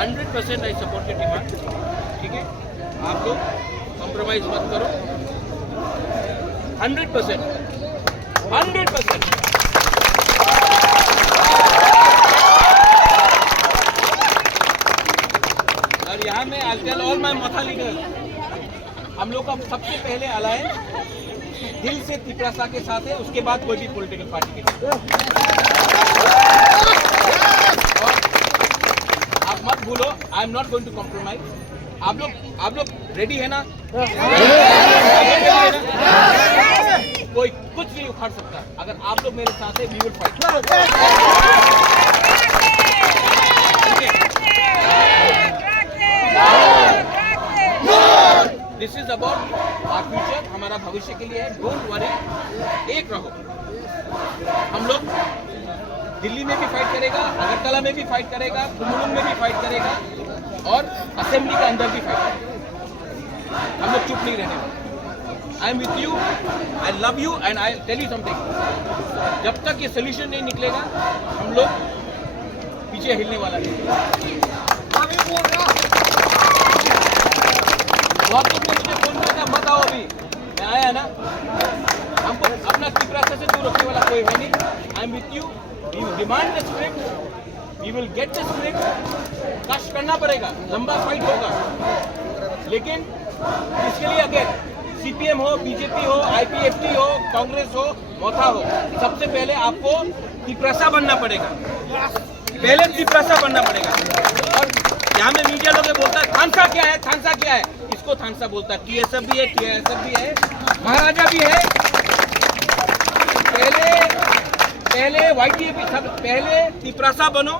100% I support your demand. ठीक है, आप लोग कॉम्प्रोमाइज मत करो. 100%. और यहाँ में I'll tell all my Motha leaders, हम लोग का सबसे पहले अलायंस दिल से तिपरासा के साथ है, उसके बाद कोई भी पॉलिटिकल पार्टी के साथ. आप मत भूलो, I am not going to compromise. आप लोग रेडी है ना? कोई कुछ नहीं उखाड़ सकता. अगर आप लोग मेरे साथ है, we will fight. This is about our future, हमारा भविष्य के लिए है. डोंट वरी, एक रहो. हम लोग दिल्ली में भी फाइट करेगा, अगरतला में भी फाइट करेगा, कुमकुम में भी फाइट करेगा और असेंबली के अंदर भी फाइट करेगा. हम लोग चुप नहीं रहने वाले. I am with you, I love you and I tell you something. जब तक ये सोल्यूशन नहीं निकलेगा, हम लोग पीछे हिलने वाला नहीं. बहुत लोग ने मुझे फोन किया था, मत आओ अभी. मैं आया ना. हमको अपना तिपरासा से दूर रखने वाला कोई है नहीं. आई am with you. We will demand the script. We will get the script. कष्ट करना पड़ेगा, लंबा फाइट होगा. लेकिन इसके लिए अगर सीपीएम हो, बीजेपी हो, आईपीएफटी हो, कांग्रेस हो, मोथा हो, सबसे पहले आपको तिपरासा बनना पड़ेगा. पहले तिपरासा बनना पड़ेगा. और यहाँ में मीडिया लोग बोलता है थानसा क्या है, थानसा क्या है. इसको थानसा बोलता है. टीएसएफ भी है, टीएसएफ भी है, महाराजा भी है. पहले वाईटीएपी, पहले तिपरासा बनो.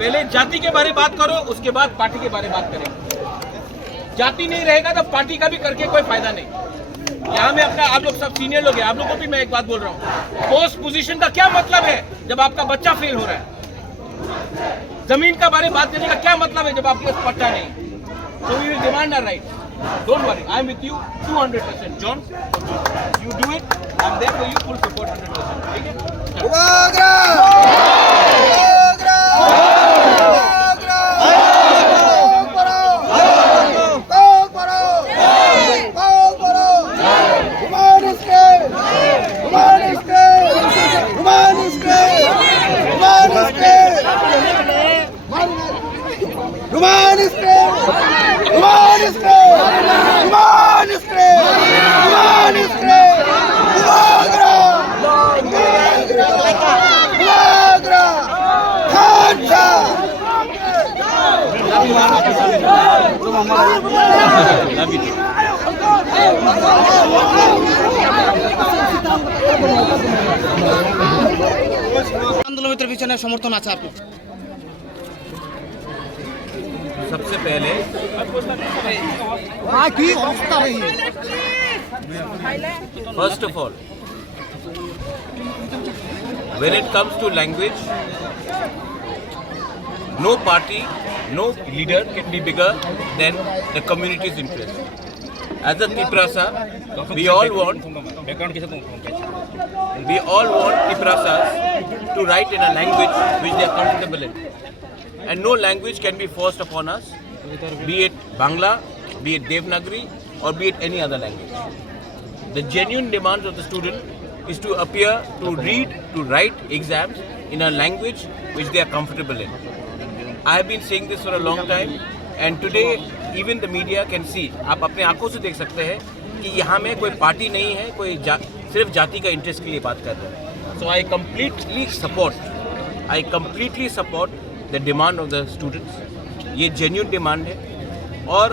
पहले जाति के बारे में बात करो, उसके बाद पार्टी के बारे में बात करेंगे. जाति नहीं रहेगा तो पार्टी का भी करके कोई फायदा नहीं. यहाँ में अपना आप लोग सब सीनियर लोग हैं, आप लोगों को भी मैं एक बात बोल रहा हूँ. पोस्ट पोजीशन का क्या मतलब है जब आपका बच्चा फेल हो रहा है? जमीन का बारे में बात करने का क्या मतलब है जब आपके पास पट्टा नहीं? So we will demand our rights. Don't worry, I am with you 200%. John, you do it. I am there for you, full support 100%. ठीक है? Love you. কিলোমিটার পিছনে সমর্থন আছে আপনি? सबसे पहले কি অবস্থা রে? first of all, when it comes to language, no party, no leader can be bigger than the community's interest. As a Tiprasa, we all want Tiprasas to write in a language which they are comfortable in. And no language can be forced upon us, be it Bangla, be it Devanagari, or be it any other language. The genuine demands of the student is to appear, to read, to write exams in a language which they are comfortable in. I have been saying this for a long time, and today even the media can see. आप अपने आंखों से देख सकते हैं कि यहाँ में कोई पार्टी नहीं है, कोई सिर्फ जाति का इंटरेस्ट के लिए बात कर रहे हैं. So I completely support the demand of the students. ये genuine demand है और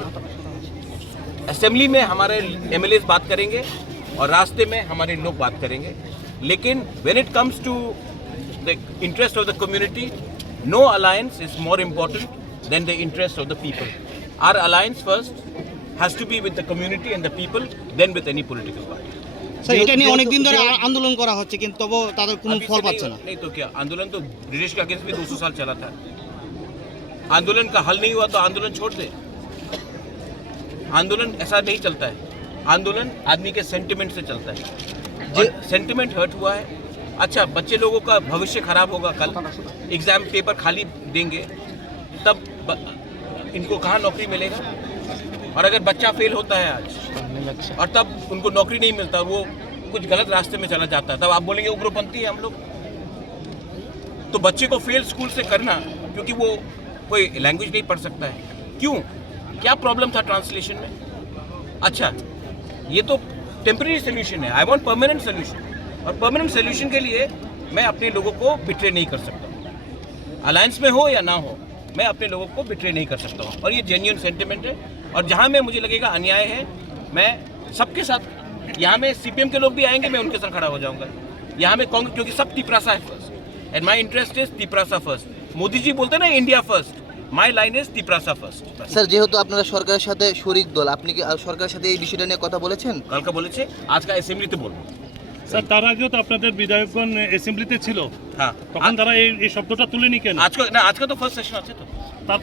असेंबली में हमारे MLAs बात करेंगे और रास्ते में हमारे लोग बात करेंगे. लेकिन when it comes to the interest of the community, no alliance is more important than the interest of the people. Our alliance first has to be with the community and the people, then with any political party. Sir এটা নিয়ে অনেক দিন ধরে আন্দোলন করা হচ্ছে কিন্তু তবু তাদের কোনো ফল পাচ্ছে না। नहीं तो क्या, आंदोलन तो ब्रिटिश के अगेंस्ट भी 200 साल चला था. आंदोलन का हल नहीं हुआ तो आंदोलन छोड़ दे. आंदोलन ऐसा नहीं चलता है. आंदोलन आदमी के सेंटिमेंट से चलता है. और सेंटिमेंट हर्ट हुआ है. अच्छा, बच्चे लोगों का भविष्य खराब होगा. कल एग्जाम पेपर खाली देंगे तब इनको कहाँ नौकरी मिलेगा. और अगर बच्चा फेल होता है आज और तब उनको नौकरी नहीं मिलता, वो कुछ गलत रास्ते में चला जाता है, तब आप बोलेंगे उग्रपंथी है हम लोग. तो बच्चे को फेल स्कूल से करना क्योंकि वो कोई लैंग्वेज नहीं पढ़ सकता है. क्यों? क्या प्रॉब्लम था ट्रांसलेशन में? अच्छा, ये तो टेम्परेरी सोल्यूशन है. I want permanent solution. और परमानेंट सोल्यूशन के लिए मैं अपने लोगों को बिट्रे नहीं कर सकता. अलायंस में हो या ना हो, मैं अपने लोगों को बिट्रे नहीं कर सकता हूँ. और ये जेन्युइन सेंटिमेंट है. और जहाँ में मुझे लगेगा अन्याय है, मैं सबके साथ, यहाँ में CPM के लोग भी आएंगे, मैं उनके साथ खड़ा हो जाऊँगा. यहाँ में कांग्रेस, क्योंकि सब तिपरासा है first, and my interest is Tiprasa first. Modi ji बोलते हैं ना India first, my line is Tiprasa first. Sir যেহেতু আপনারা সরকারের সাথে শরিক দল, আপনি কি সরকারের সাথে এই বিষয়টা নিয়ে কথা বলেছেন? কালকে বলেছে, আজকে অ্যাসেম্বলিতে বলবো. স্যার তার আগেও তো আপনাদের বিধায়কগণ অ্যাসেম্বলিতে ছিল, হ্যাঁ, তখন তারা এই শব্দটা তুলেনি কেন? আজকে তো ফার্স্ট সেশন আছে. তো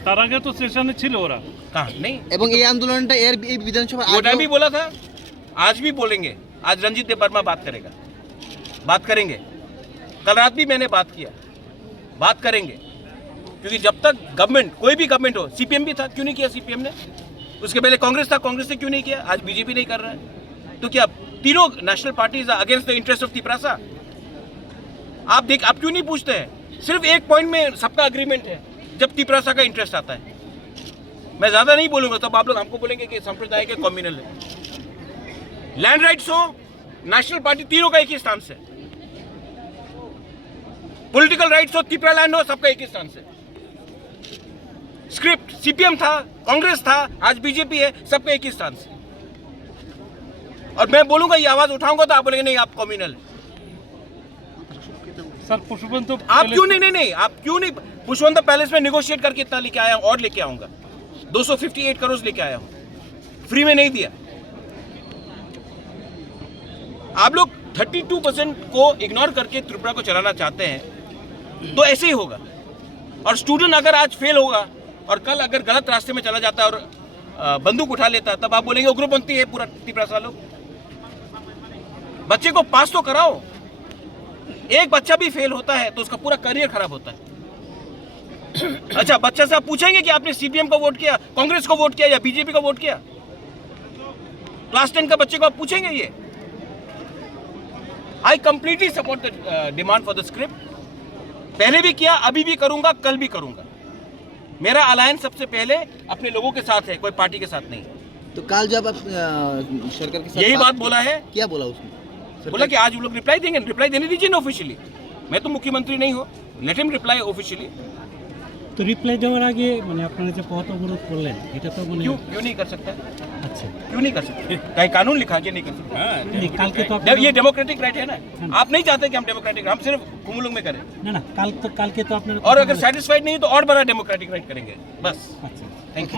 তার আগে তো সেশনে ছিল ওরা. कहाँ नहीं. এবং এই আন্দোলনটা এই বিধানসভা वो टाइम भी बोला था, आज भी बोलेंगे. आज रंजीत देव वर्मा बात करेंगे. कल रात भी मैंने बात करेंगे. क्योंकि जब तक गवर्नमेंट, कोई भी गवर्नमेंट हो, CPM भी था, क्यों नहीं किया CPM ने? उसके पहले कांग्रेस था, कांग्रेस ने क्यों नहीं किया? आज BJP नहीं कर रहा है. तो क्या तीनों national parties against the interest of Tiprasa? आप क्यों नहीं पूछते हैं? सिर्फ एक पॉइंट में सबका अग्रीमेंट है, जब तिपरासा का इंटरेस्ट आता है. मैं ज्यादा नहीं बोलूंगा, तब आप लोग हमको बोलेंगे कि सांप्रदायिक है, कम्युनल है. लैंड राइट्स हो, नेशनल पार्टी, तीनों का एक ही स्टांस है. पॉलिटिकल राइट्स हो, तिपरा लैंड हो, सबका एक ही स्टांस है. स्क्रिप्ट CPM था, कांग्रेस था, आज BJP है, सबका एक ही स्टांस है. और मैं बोलूंगा, ये आवाज उठाऊंगा तो आप बोलेंगे नहीं आप कम्युनल है. স্যার পুষ্পবন্ত आप क्यों नहीं आप क्यों नहीं? पुष्पवंत पैलेस में नेगोशिएट करके इतना लेके आया हूं और लेके आऊंगा. 258 करोड़ लेके आया हूं, फ्री में नहीं दिया. आप लोग 32% को इग्नोर करके त्रिपुरा को चलाना चाहते हैं, तो ऐसे ही होगा. और स्टूडेंट अगर आज फेल होगा और कल अगर गलत रास्ते में चला जाता है और बंदूक उठा लेता है, तब आप बोलेंगे उग्रपंथी है पूरा तिपरासा लोग. बच्चे को पास तो कराओ. एक बच्चा भी फेल होता है तो उसका पूरा करियर खराब होता है. अच्छा, बच्चा से आप पूछेंगे कि आपने CPM को वोट किया, कांग्रेस को वोट किया या BJP को वोट किया? क्लास 10 का बच्चे को आप पूछेंगे ये? I completely support the demand for the script. पहले भी किया, अभी भी करूंगा, कल भी करूंगा. मेरा अलायंस सबसे पहले अपने लोगों के साथ है, कोई पार्टी के साथ नहीं. तो कल जब आप सरकार के साथ यही बात बोला है. क्या बोला उसने? बोला कि आज वो लोग रिप्लाई देंगे. रिप्लाई देने दीजिए ना ऑफिशियली. मैं तो मुख्यमंत्री नहीं हूँ, लेट हिम रिप्लाई ऑफिशियली. তো রিপ্লাই দেওয়ার আগে মানে আপনারা যে পথ অবরোধ করলেন এটা তো মানে क्यों नहीं कर सकता? আচ্ছা क्यों नहीं कर सकते? कहीं कानून लिखा है कि नहीं कर सकते? नहीं, কালকে তো আপনারা ये डेमोक्रेटिक राइट है ना। आप नहीं चाहते कि हम डेमोक्रेटिक, हम सिर्फ कुमुलुंग में करें। না না কালকে তো আপনারা और अगर सेटिस्फाइड नहीं तो और बड़ा डेमोक्रेटिक राइट करेंगे बस। আচ্ছা थैंक यू।